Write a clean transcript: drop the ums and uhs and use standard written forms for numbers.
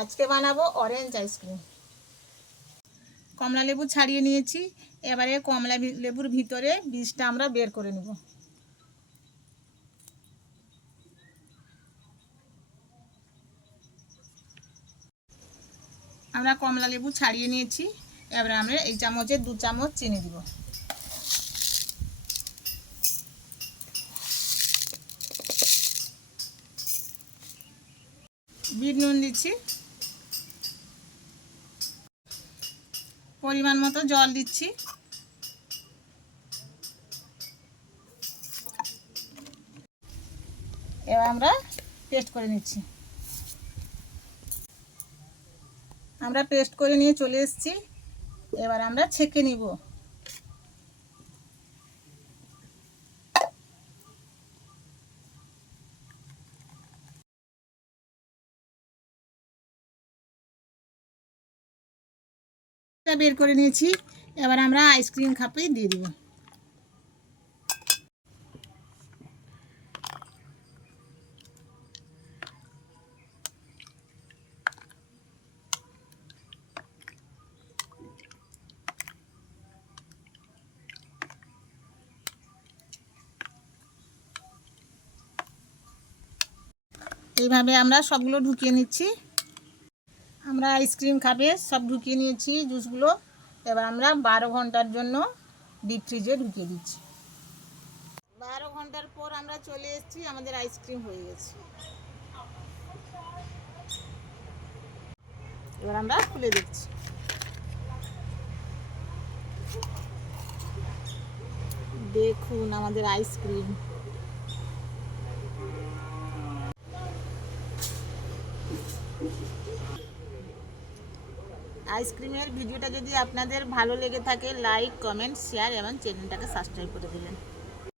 আজকে বানাবো orange ice cream. কমলা লেবু ছাড়িয়ে নিয়েছি, এবারে কমলা লেবুর ভিতরে বীজটা আমরা বের করে নেব। আমরা কমলা লেবু ছাড়িয়ে নিয়েছি, এবারে আমরা এই চামচে 2 চামচ চিনি দিব। বিট নুন দিচ্ছি, পরিমাণ মতো জল দিচ্ছি। এবার আমরা পেস্ট করে নিচ্ছি। আমরা পেস্ট করে নিয়ে চলে এসেছি, এবার আমরা ছেঁকে নিব। বের করে নিয়েছি, এবার আমরা আইসক্রিম কাপে দিয়ে দিব। এইভাবে আমরা সবগুলো ঢুকিয়ে নিচ্ছি। আমরা আইসক্রিম কাপে সব ঢুকিয়ে নিয়েছি জুসগুলো। এবার আমরা 12 ঘন্টার জন্য ডিপ ফ্রিজে ঢুকিয়ে দিচ্ছি। 12 ঘন্টার পর আমরা চলে এসেছি, আমাদের আইসক্রিম হয়ে গেছে। এবার আমরা খুলে দিচ্ছি। দেখুন আমাদের আইসক্রিম। আইসক্রিমের ভিডিওটা যদি আপনাদের ভালো লেগে থাকে, লাইক, কমেন্ট, শেয়ার এবং চ্যানেলটাকে সাবস্ক্রাইব করে দেবেন।